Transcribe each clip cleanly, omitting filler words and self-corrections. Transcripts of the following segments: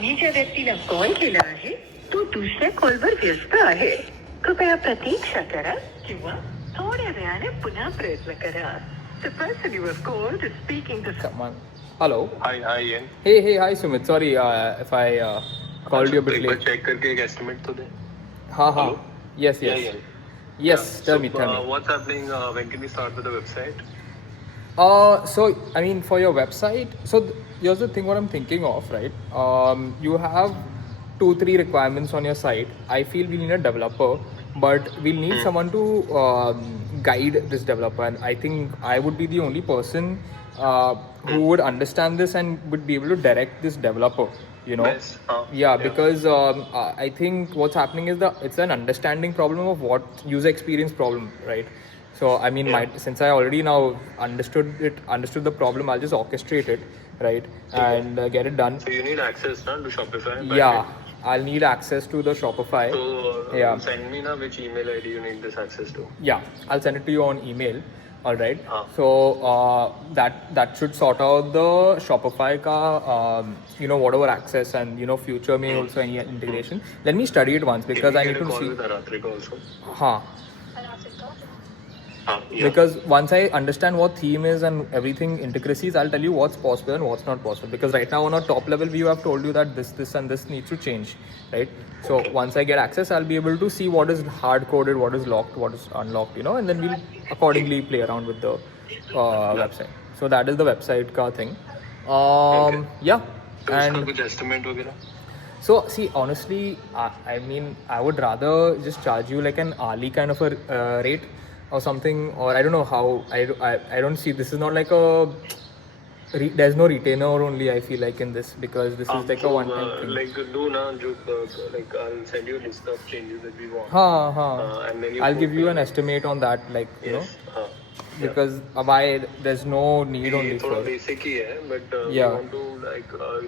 तुम्ही ज्या व्यक्तीला कॉल केला आहे तो दुसऱ्या कॉलवर व्यस्त आहे. कृपया प्रतीक्षा करा किंवा थोड्या वेळाने पुन्हा प्रयत्न करा. The person you have called is speaking to Come on. Hello. Hi, Ian. Hey, hi Sumit. Sorry if I called you a bit एक बार late. check करके एक estimate तो दे. हाँ. Hello? Yes. Yeah, Ian. Yes, Yeah. tell me. What's happening? When can we start with the website? So I mean, for your website, so here's the thing. What I'm thinking of, right? You have 2-3 requirements on your site. I feel we need a developer, but we'll need someone to guide this developer, and I think I would be the only person who would understand this and would be able to direct this developer. You know, Best. because I think what's happening is it's an understanding problem of what user experience problem, right? So I mean, since I already now understood the problem, I'll just orchestrate it, right, and get it done. So you need access to Shopify. Yeah, I'll need access to the Shopify. So send me which email ID you need this access to. Yeah, I'll send it to you on email. All right. So that should sort out the Shopify ka whatever access, and future may also any integration. Let me study it once because I need to see. With Aratrika also. Haan. Yeah. Because once I understand what theme is and everything intricacies, I'll tell you what's possible and what's not possible. Because right now on a top level view, I've told you that this and this needs to change, right? So once I get access, I'll be able to see what is hard coded, what is locked, what is unlocked, and then we'll accordingly play around with the website. So that is the website ka thing. Yeah. So and kuch estimate वगैरह? So see, honestly, I mean, I would rather just charge you like an hourly kind of a rate or something, or I don't know how. I don't see, this is not like a there's no retainer only, I feel like, in this, because this is like a one-time thing. Like I'll send you a list of changes that we want. And then I'll give you an estimate on that, like because why there's no need only for it. Basic ही है, but we want to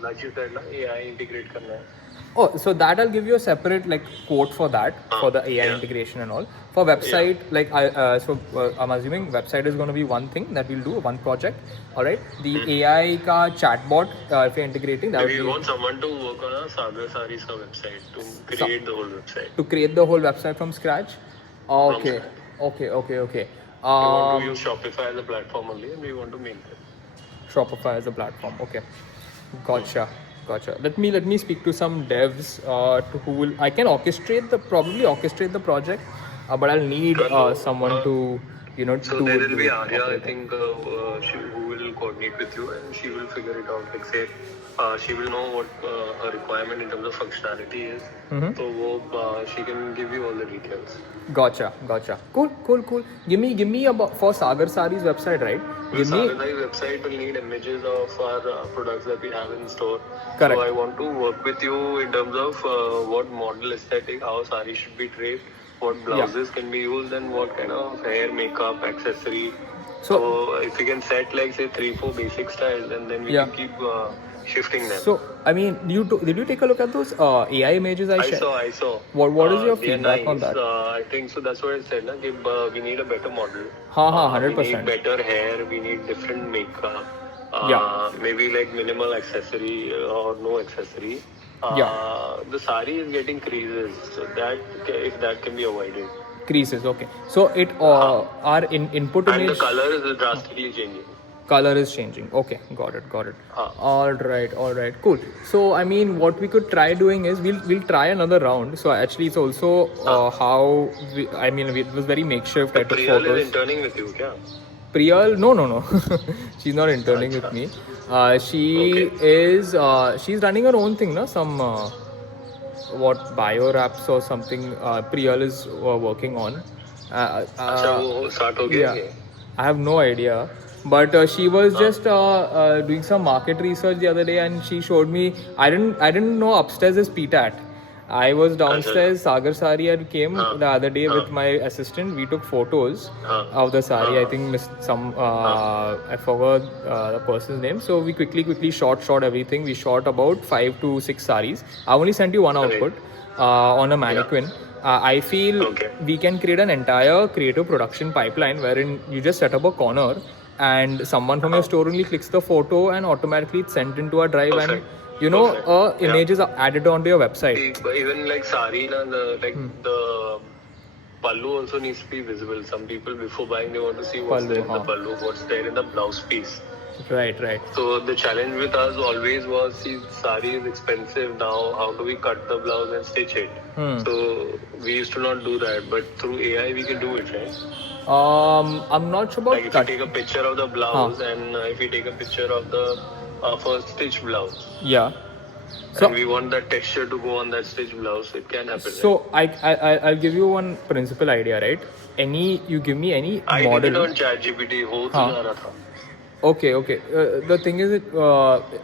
like you said AI integrate करना है. Oh, so that I'll give you a separate quote for that, for the AI integration and all. For website, I'm assuming website is going to be one thing that we'll do, one project. All right. The AI ka chatbot, if you're integrating, that we want someone to work on a Sagar Sarees ka website to create the whole website. To create the whole website from scratch. Okay. We want to use Shopify as a platform only, and we want to make it. Shopify as a platform. Okay. Gotcha. Let me speak to some devs I can probably orchestrate the project, but I'll need someone to So there will be Arya, I think, who will coordinate with you, and she will figure it out. Like say, she will know what her requirement in terms of functionality is. So she can give you all the details. Gotcha. Cool. Give me about for Sagar Sarees website, right? The Sagar Sarees website will need images of our products that we have in store. Correct. So I want to work with you in terms of what model aesthetic, how sari should be draped, what blouses can be used, and what kind of hair, makeup, accessory. So if you can set like say 3-4 basic styles, and then we can keep shifting them. So I mean, did you take a look at those AI images I shared? I saw. What is your feedback on that? I think so. That's what I said. We need a better model. 100%. We need better hair. We need different makeup. Maybe like minimal accessory or no accessory. The sari is getting creases, so that if that can be avoided. Creases, okay. So it our input image. And the color is drastically changing. Color is changing. Okay, got it. All right, cool. So I mean, what we could try doing is we'll try another round. So actually, it's also how it was very makeshift. I took Priyal photos. is interning with you, kya? Priyal, no. She's not interning with me. She's running her own thing, na? Some bio raps or something. Priyal is working on. Start ho gaya? I have no idea. But she was just doing some market research the other day, and she showed me. I didn't know upstairs is PTAT. I was downstairs. Sagar Sari came the other day with my assistant. We took photos of the sari. I think I forgot the person's name. So we quickly shot everything. We shot about 5 to 6 saris. I only sent you one output on a mannequin. I feel we can create an entire creative production pipeline wherein you just set up a corner and someone from your store only clicks the photo and automatically it's sent into a drive and You know, Perfect. images are added onto your website. Even like sari, the pallu also needs to be visible. Some people before buying they want to see what's there in the pallu, what's there in the blouse piece. Right. So the challenge with us always was, see, sari is expensive now. How do we cut the blouse and stitch it? So we used to not do that, but through AI we can do it, right? I'm not sure about Like if you take a picture of the blouse and if you take a picture of the first stitch blouse. Yeah. So and we want that texture to go on that stitch blouse, it can happen. So I'll give you one principal idea, right? You give me any I model. did it on ChatGPT. हो तो जा रहा था. Okay. The thing is,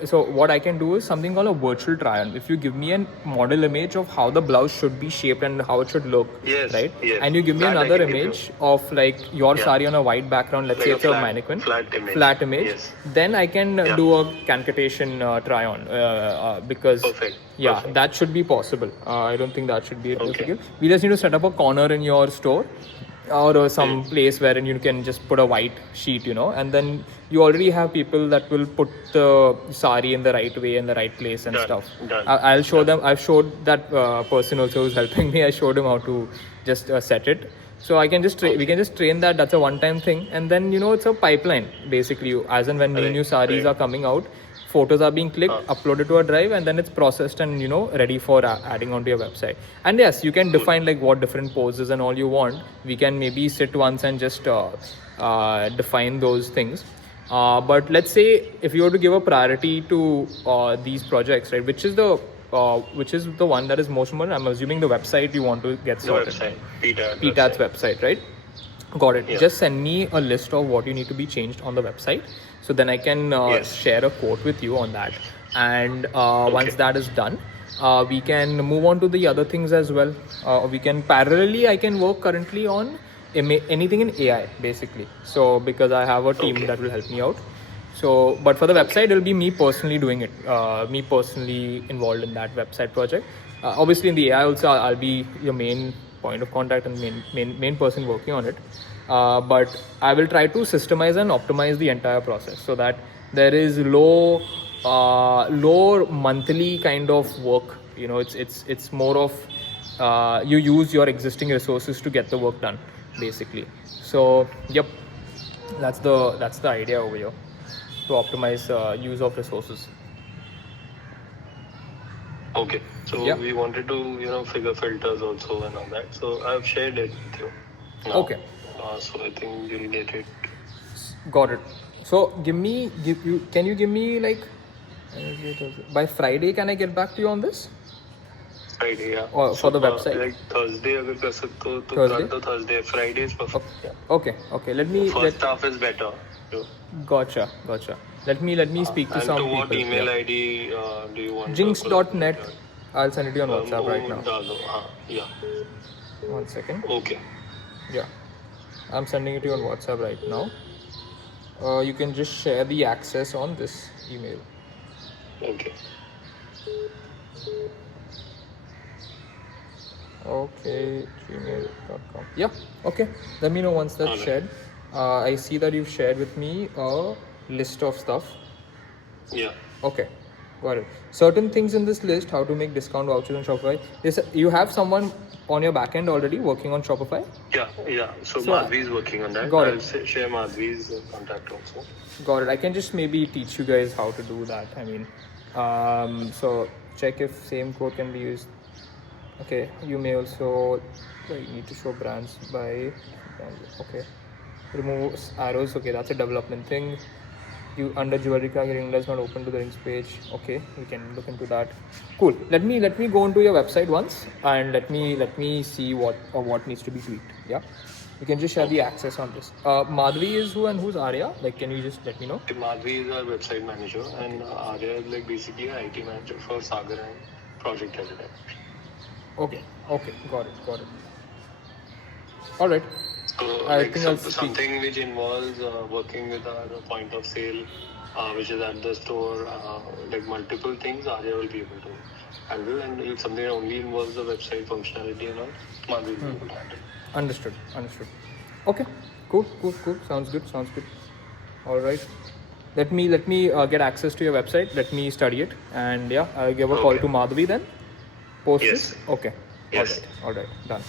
so what I can do is something called a virtual try-on. If you give me a model image of how the blouse should be shaped and how it should look, Yes, right? yes. And you give me That I another can give image of like your sari on a white background, let's Like say a it's a flat- mannequin. flat image. Yes. Then I can do a concatenation try-on because Perfect. that should be possible. I don't think that should be difficult. We just need to set up a corner in your store or some place wherein you can just put a white sheet, and then you already have people that will put the sari in the right way in the right place and stuff. I'll show them. I've showed that person also who's helping me. I showed him how to just set it. So I can just we can just train that. That's a one-time thing, and then it's a pipeline basically. As and when new saris are coming out, photos are being clicked, uploaded to a drive, and then it's processed and ready for adding onto your website. And yes, you can define like what different poses and all you want. We can maybe sit once and just define those things. But let's say if you were to give a priority to these projects, right, which is the one that is most important? I'm assuming the website you want to get sorted. The website, PTAT's website, right? Got it. Yeah. Just send me a list of what you need to be changed on the website, so then I can share a quote with you on that. And once that is done, we can move on to the other things as well. We can parallelly, I can work currently on anything in AI basically. So because I have a team that will help me out. So, but for the website, it'll be me personally doing it. Me personally involved in that website project. Obviously, in the AI also, I'll be your main point of contact and main person working on it. But I will try to systemize and optimize the entire process so that there is low monthly kind of work. It's more of you use your existing resources to get the work done, basically. So, yep, that's the idea over here, to optimize use of resources. Okay, so we wanted to figure filters also and all that. So I've shared it with you. Now. Okay. So I think you'll get it. Got it. So can you give me like by Friday? Can I get back to you on this? Friday, yeah. Or for the website? Like Thursday, अगर कर सकते हो तो Thursday? कर दो. Thursday, Friday is perfect. Okay. Let me. First half is better. Gotcha. Let me speak to some people. And to what people. email ID do you want? Jinx.net. I'll send it to you on WhatsApp right now. Yeah. 1 second. Okay. Yeah. I'm sending it to you on WhatsApp right now. You can just share the access on this email. Okay. Okay, gmail.com. Yeah, okay. Let me know once that's shared. I see that you've shared with me a list of stuff. Yeah. Okay, got it. Certain things in this list, how to make discount vouchers on Shopify. You have someone on your backend already working on Shopify? Yeah. So Madhvi is working on that. Got I'll it. share Madhvi's contact also. Got it. I can just maybe teach you guys how to do that. I mean, so check if same code can be used. Okay, you may also need to show brands by. Okay, remove arrows. Okay, that's a development thing. You under jewelry tag, your ring does not open to the rings page. Okay, we can look into that. Cool. Let me go into your website once and let me see what needs to be tweaked. Yeah, you can just share the access on this. Madhvi is who and who's Arya? Like, can you just let me know? Madhvi is our website manager and Arya is like basically an IT manager for Sagar and project editor. Okay, got it. All right. So I think something which involves working with our point of sale, which is at the store, like multiple things, Arya will be able to handle, and if something that only involves the website functionality and all, Madhvi will be able to handle. Understood. Okay, cool. Sounds good. All right. let me get access to your website. Let me study it, and yeah, I'll give a call Okay. to Madhavi then. Post Yes. it. Okay. Yes. All right. Done.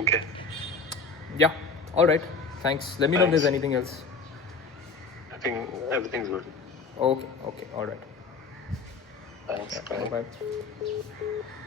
Okay. Yeah. All right. Thanks. Let me know if there's Thanks. anything else. I think everything's good. Okay. All right. Thanks. Yeah. Bye. Bye.